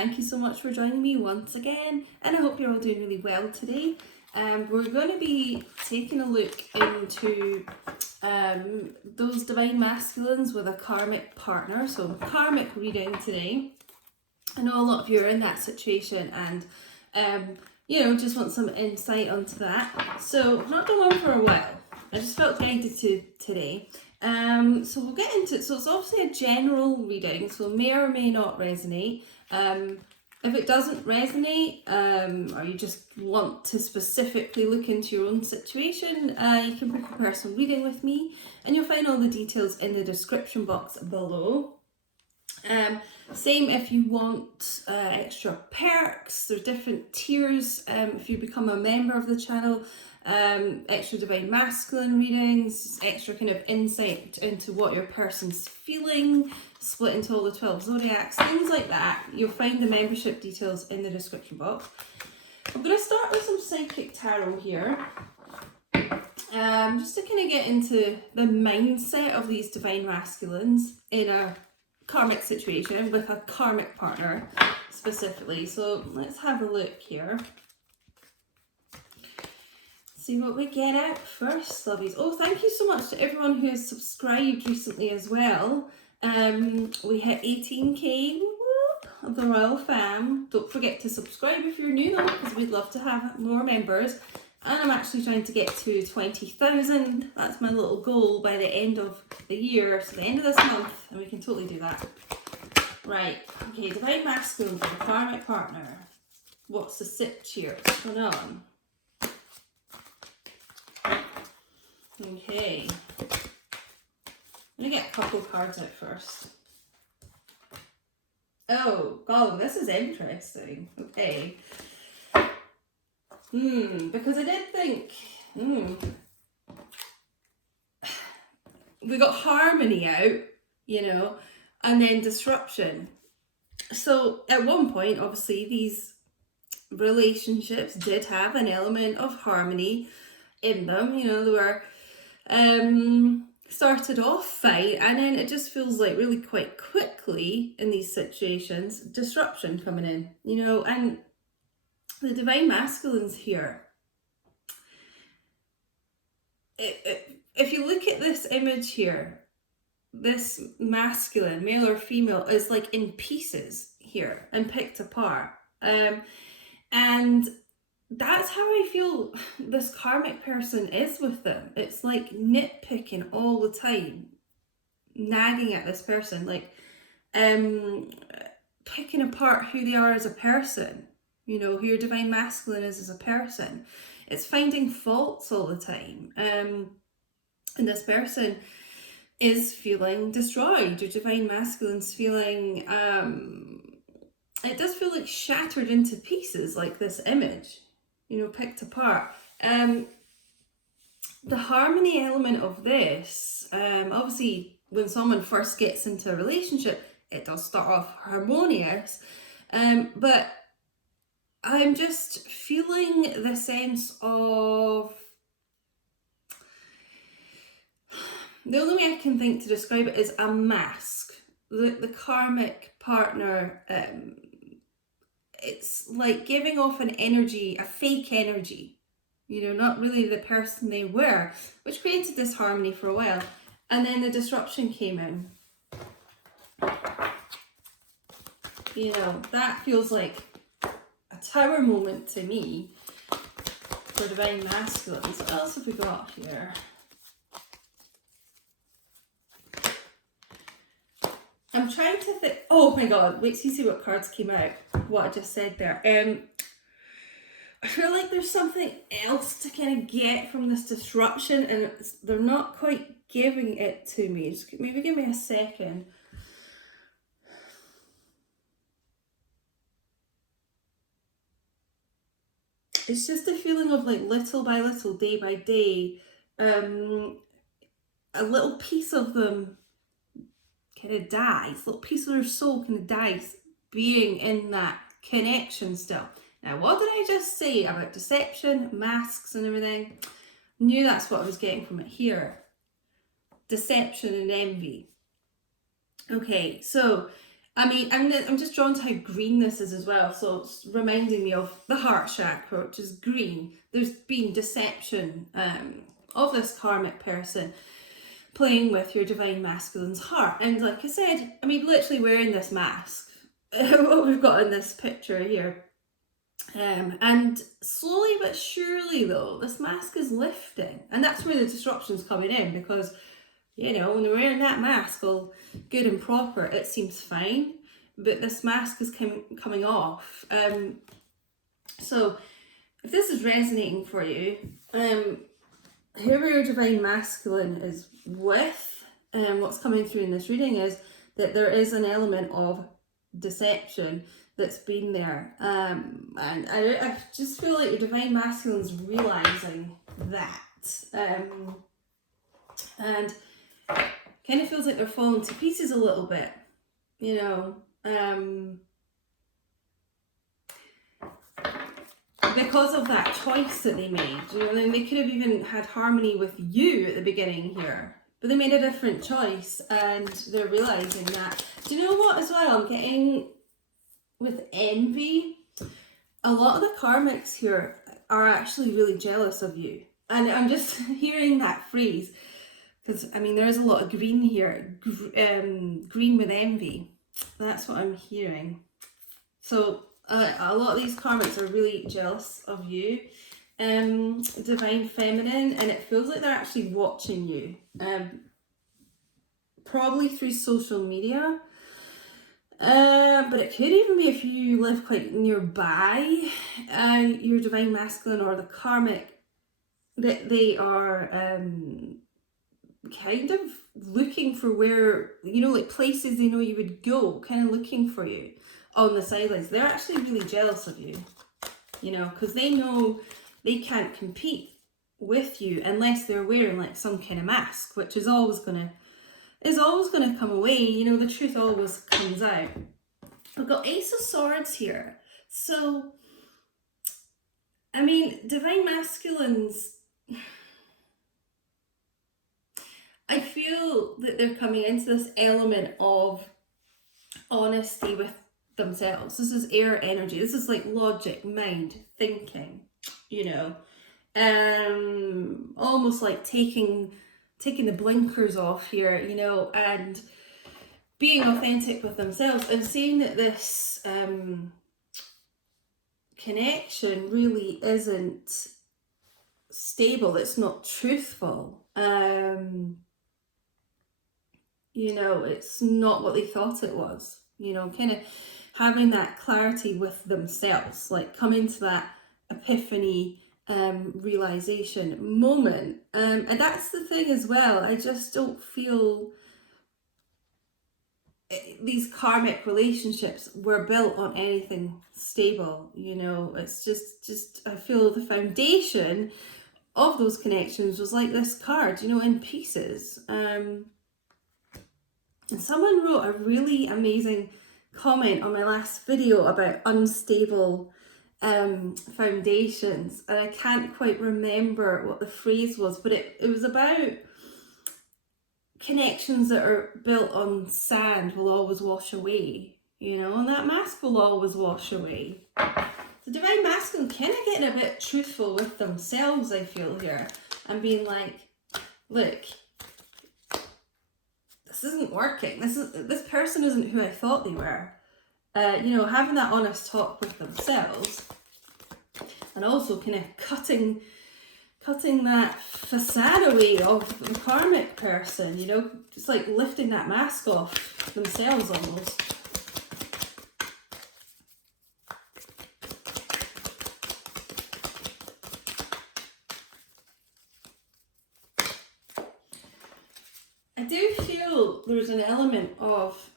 Thank you so much for joining me once again, and I hope you're all doing really well today. We're going to be taking a look into those divine masculines with a karmic partner. So karmic reading today. I know a lot of you are in that situation and just want some insight onto that. So I've not done one for a while. I just felt guided to today. So we'll get into it. So it's obviously a general reading, so may or may not resonate. If it doesn't resonate, or you just want to specifically look into your own situation, you can book a personal reading with me, and you'll find all the details in the description box below. Same if you want extra perks. There's different tiers if you become a member of the channel. Extra divine masculine readings, extra kind of insight into what your person's feeling, split into all the 12 zodiacs, things like that. You'll find the membership details in the description box. I'm going to start with some psychic tarot here, just to kind of get into the mindset of these divine masculines in a karmic situation with a karmic partner specifically. So let's have a look here. See what we get out first, lovies. Oh, thank you so much to everyone who has subscribed recently as well. We hit 18k of the royal fam. Don't forget to subscribe if you're new though, because we'd love to have more members. And I'm actually trying to get to 20,000. That's my little goal by the end of the year, so the end of this month, and we can totally do that. Right, okay, divine masculine for the karmic partner. What's the sitch here? What's going on? Okay, I'm going to get a couple cards out first. Oh, God, this is interesting. Okay. Because I did think, we got harmony out, and then disruption. So at one point, obviously, these relationships did have an element of harmony in them. They were started off fine, and then it just feels like really quite quickly in these situations, disruption coming in, and the divine masculines here. If you look at this image here, this masculine, male or female, is like in pieces here and picked apart. And that's how I feel this karmic person is with them. It's like nitpicking all the time, nagging at this person, like picking apart who they are as a person, who your divine masculine is as a person. It's finding faults all the time. And this person is feeling destroyed. Your divine masculine's feeling, it does feel like shattered into pieces, like this image. Picked apart. The harmony element of this, obviously when someone first gets into a relationship, it does start off harmonious, but I'm just feeling the sense of, the only way I can think to describe it is a mask. The karmic partner, it's like giving off an energy, a fake energy, not really the person they were, which created this harmony for a while. And then the disruption came in. That feels like a tower moment to me for divine masculines. What else have we got here? I'm trying to think. Oh my God, wait till you see what cards came out. What I just said there. I feel like there's something else to kind of get from this disruption, and they're not quite giving it to me. Just maybe give me a second. It's just a feeling of like little by little, day by day, a little piece of them kind of dies, a little piece of their soul kind of dies being in that connection still. Now, what did I just say about deception, masks and everything? Knew that's what I was getting from it here. Deception and envy. Okay, so I mean, I'm just drawn to how green this is as well. So it's reminding me of the heart chakra, which is green. There's been deception of this karmic person playing with your divine masculine's heart. And like I said, I mean, literally wearing this mask, what we've got in this picture here. And slowly but surely though, this mask is lifting. And that's where the disruption's coming in, because, you know, when they're wearing that mask all good and proper, it seems fine. But this mask is coming off. So if this is resonating for you, whoever your divine masculine is with, what's coming through in this reading is that there is an element of deception that's been there, and I just feel like your divine masculine's realizing that, and kind of feels like they're falling to pieces a little bit, you know, because of that choice that they made. You know, they could have even had harmony with you at the beginning here, but they made a different choice, and they're realizing that. Do you know what as well I'm getting with envy? A lot of the karmics here are actually really jealous of you, and I'm just hearing that phrase because I mean there is a lot of green here, green with envy. That's what I'm hearing. So a lot of these karmics are really jealous of you, divine feminine, and it feels like they're actually watching you, probably through social media, but it could even be if you live quite nearby your divine masculine or the karmic, that they are kind of looking for where, you know, like places they know you would go, kind of looking for you on the sidelines. They're actually really jealous of you, you know, because they know they can't compete with you unless they're wearing like some kind of mask, which is always gonna come away. You know, the truth always comes out. We've got Ace of Swords here. So, I mean, divine masculines, I feel that they're coming into this element of honesty with themselves. This is air energy. This is like logic, mind, thinking, you know, almost like taking the blinkers off here, you know, and being authentic with themselves, and seeing that this connection really isn't stable, it's not truthful, you know, it's not what they thought it was, you know, kind of having that clarity with themselves, like coming to that epiphany, realization moment, and that's the thing as well. I just don't feel these karmic relationships were built on anything stable, you know. It's just I feel the foundation of those connections was like this card, you know, in pieces. And someone wrote a really amazing comment on my last video about unstable foundations, and I can't quite remember what the phrase was, but it was about connections that are built on sand will always wash away, you know, and that mask will always wash away. The divine masculine kind of getting a bit truthful with themselves, I feel here, and being like, look, this isn't working. This person isn't who I thought they were. You know, having that honest talk with themselves, and also kind of cutting that facade away of the karmic person, you know, just like lifting that mask off themselves almost. I do feel there's an element of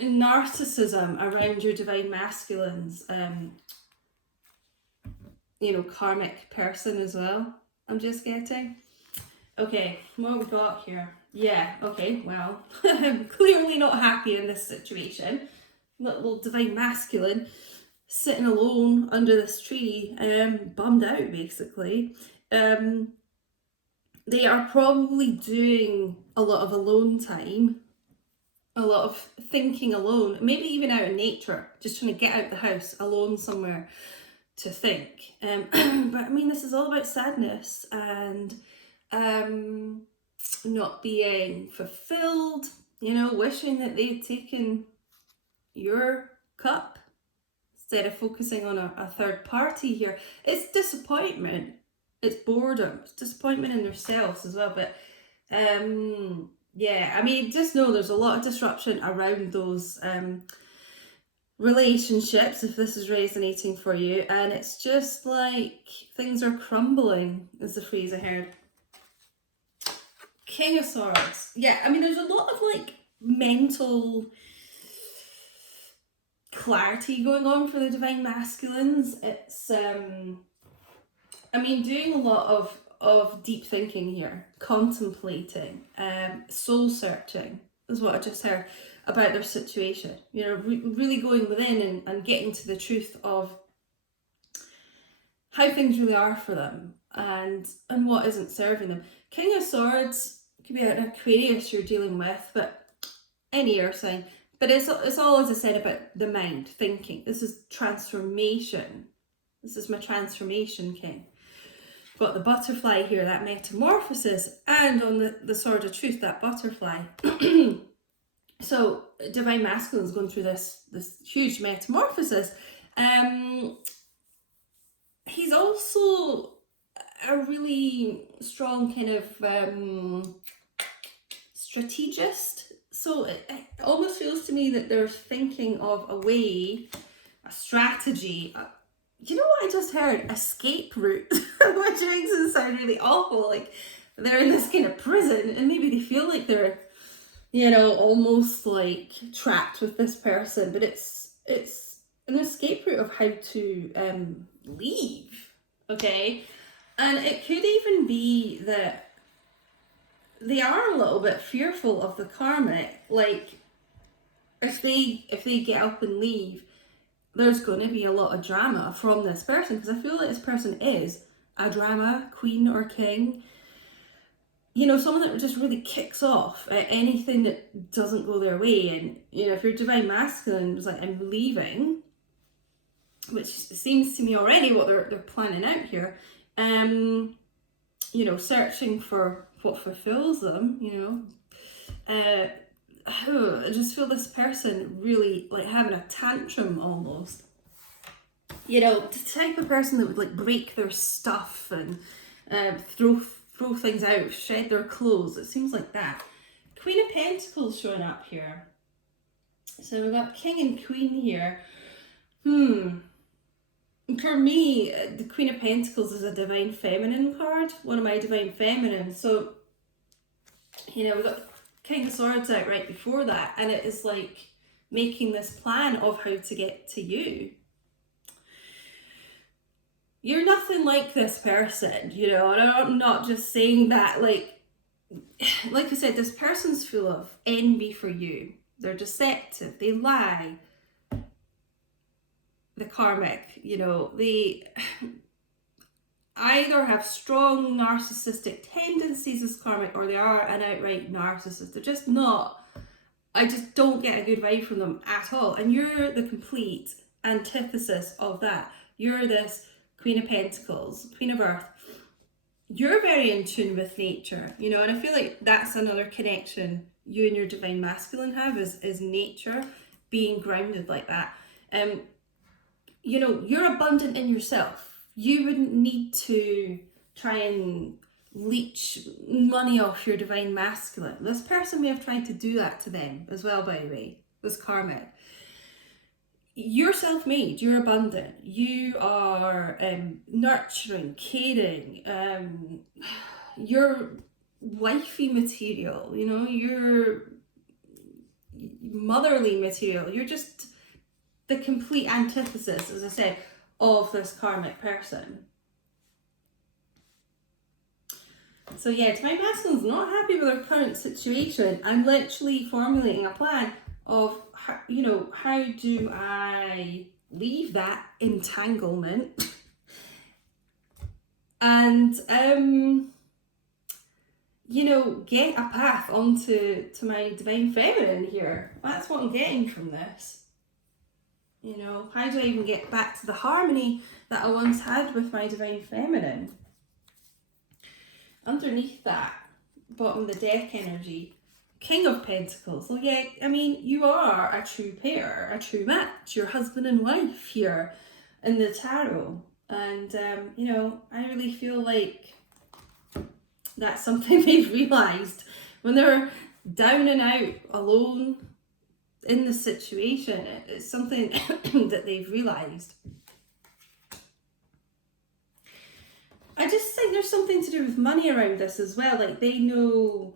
narcissism around your divine masculines, you know, karmic person as well, I'm just getting. Okay, what have we got here? Yeah, okay, well, I'm clearly not happy in this situation. Little divine masculine sitting alone under this tree, bummed out basically. They are probably doing a lot of alone time, a lot of thinking alone, maybe even out in nature, just trying to get out the house alone somewhere to think. But I mean, this is all about sadness and not being fulfilled, you know, wishing that they'd taken your cup instead of focusing on a third party here. It's disappointment, it's boredom, it's disappointment in themselves as well. But yeah, I mean, just know there's a lot of disruption around those relationships, if this is resonating for you, and it's just like things are crumbling, is the phrase I heard. King of Swords. Yeah, I mean, there's a lot of like mental clarity going on for the Divine Masculines. It's I mean, doing a lot of deep thinking here, contemplating, soul searching is what I just heard about their situation. You know, really going within and getting to the truth of how things really are for them and what isn't serving them. King of Swords could be an Aquarius you're dealing with, but any air sign. But it's all, as I said, about the mind, thinking. This is transformation. This is my transformation king. Got the butterfly here, that metamorphosis, and on the Sword of Truth, that butterfly. So Divine Masculine is going through this huge metamorphosis. He's also a really strong kind of strategist. So it almost feels to me that they're thinking of a way, a strategy. You know what I just heard? Escape route, which makes it sound really awful. Like they're in this kind of prison and maybe they feel like they're, you know, almost like trapped with this person. But it's an escape route of how to leave, okay? And it could even be that they are a little bit fearful of the karmic. Like if they get up and leave, there's going to be a lot of drama from this person, because I feel like this person is a drama queen or king. You know, someone that just really kicks off at anything that doesn't go their way. And, you know, if you're Divine Masculine, was like, I'm leaving, which seems to me already what they're planning out here. You know, searching for what fulfills them, you know. I just feel this person really like having a tantrum almost. You know, the type of person that would like break their stuff and throw things out, shed their clothes. It seems like that. Queen of Pentacles showing up here. So we've got King and Queen here. For me, the Queen of Pentacles is a Divine Feminine card, one of my Divine Feminines. So, you know, we've got King of Swords out right before that, and it is like making this plan of how to get to you. You're nothing like this person, you know, and I'm not just saying that, like I said, this person's full of envy for you. They're deceptive, they lie. The karmic, you know, they either have strong narcissistic tendencies as karmic, or they are an outright narcissist. They're just not, I just don't get a good vibe from them at all. And you're the complete antithesis of that. You're this Queen of Pentacles, Queen of Earth. You're very in tune with nature, you know, and I feel like that's another connection you and your Divine Masculine have, is nature, being grounded like that. You know, you're abundant in yourself. You wouldn't need to try and leech money off your Divine Masculine. This person may have tried to do that to them as well, by the way, this karmic. You're self-made, you're abundant, you are nurturing, caring, you're wifey material, you know, you're motherly material, you're just the complete antithesis, as I said, of this karmic person. So yeah, Divine Masculine's not happy with their current situation. I'm literally formulating a plan of, how, you know, how do I leave that entanglement? And you know, get a path onto my divine feminine here. That's what I'm getting from this. You know, how do I even get back to the harmony that I once had with my divine feminine? Underneath that, bottom of the deck energy, King of Pentacles. Well, yeah, I mean, you are a true pair, a true match. You're husband and wife here in the tarot. And, you know, I really feel like that's something they've realised when they're down and out, alone in the situation. It's something that they've realised. I just think there's something to do with money around this as well. Like, they know,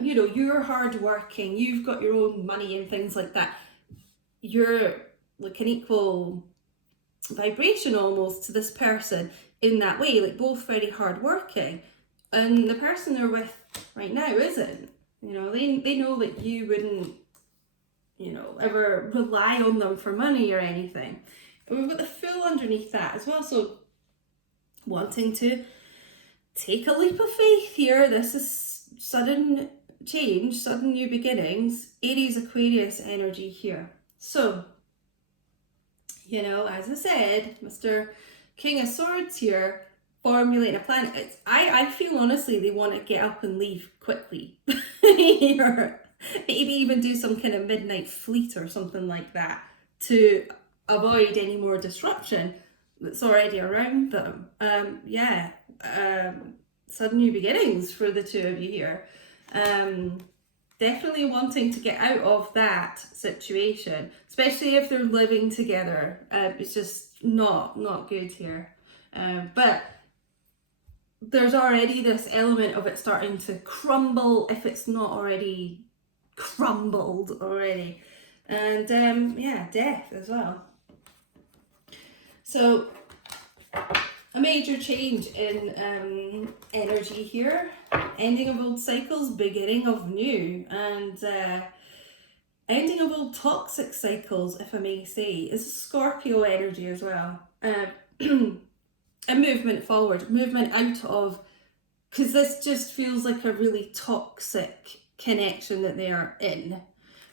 you know, you're hardworking, you've got your own money and things like that. You're like an equal vibration almost to this person in that way, like both very hardworking. And the person they're with right now isn't. You know, they know that you wouldn't, you know, ever rely on them for money or anything. And we've got the Fool underneath that as well. So wanting to take a leap of faith here. This is sudden change, sudden new beginnings. Aries, Aquarius energy here. So, you know, as I said, Mr. King of Swords here, formulating a plan. I feel honestly they want to get up and leave quickly. Or maybe even do some kind of midnight fleet or something like that to avoid any more disruption that's already around them. Sudden new beginnings for the two of you here. Definitely wanting to get out of that situation, especially if they're living together. It's just not good here. But there's already this element of it starting to crumble if it's not already crumbled already. And death as well. So a major change in energy here. Ending of old cycles, beginning of new. And ending of old toxic cycles, if I may say, is Scorpio energy as well. A movement forward, movement out of, because this just feels like a really toxic connection that they are in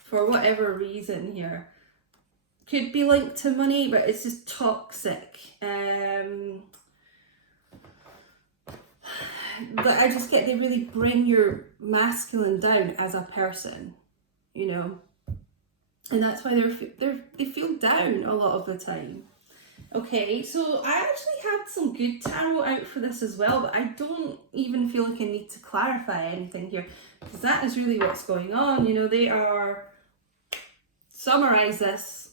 for whatever reason here. Could be linked to money, but it's just toxic. But I just get they really bring your masculine down as a person, you know, and that's why they feel down a lot of the time. Okay, so I actually had some good tarot out for this as well, but I don't even feel like I need to clarify anything here, because that is really what's going on. You know, they are, summarize this,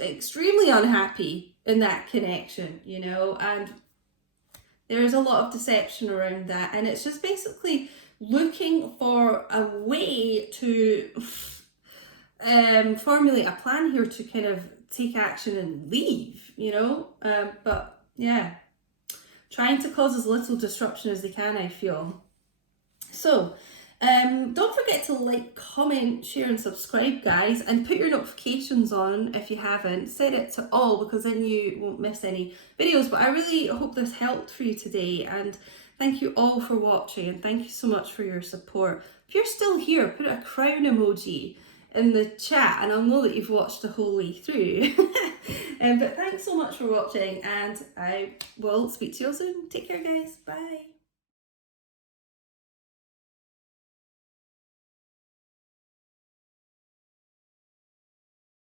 extremely unhappy in that connection, you know, and there's a lot of deception around that, and it's just basically looking for a way to formulate a plan here to kind of take action and leave, you know, but yeah, trying to cause as little disruption as they can, I feel. So don't forget to like, comment, share and subscribe, guys, and put your notifications on if you haven't. Set it to all, because then you won't miss any videos. But I really hope this helped for you today, and thank you all for watching, and thank you so much for your support. If you're still here, put a crown emoji in the chat and I'll know that you've watched the whole way through. But thanks so much for watching, and I will speak to you all soon. Take care, guys. Bye.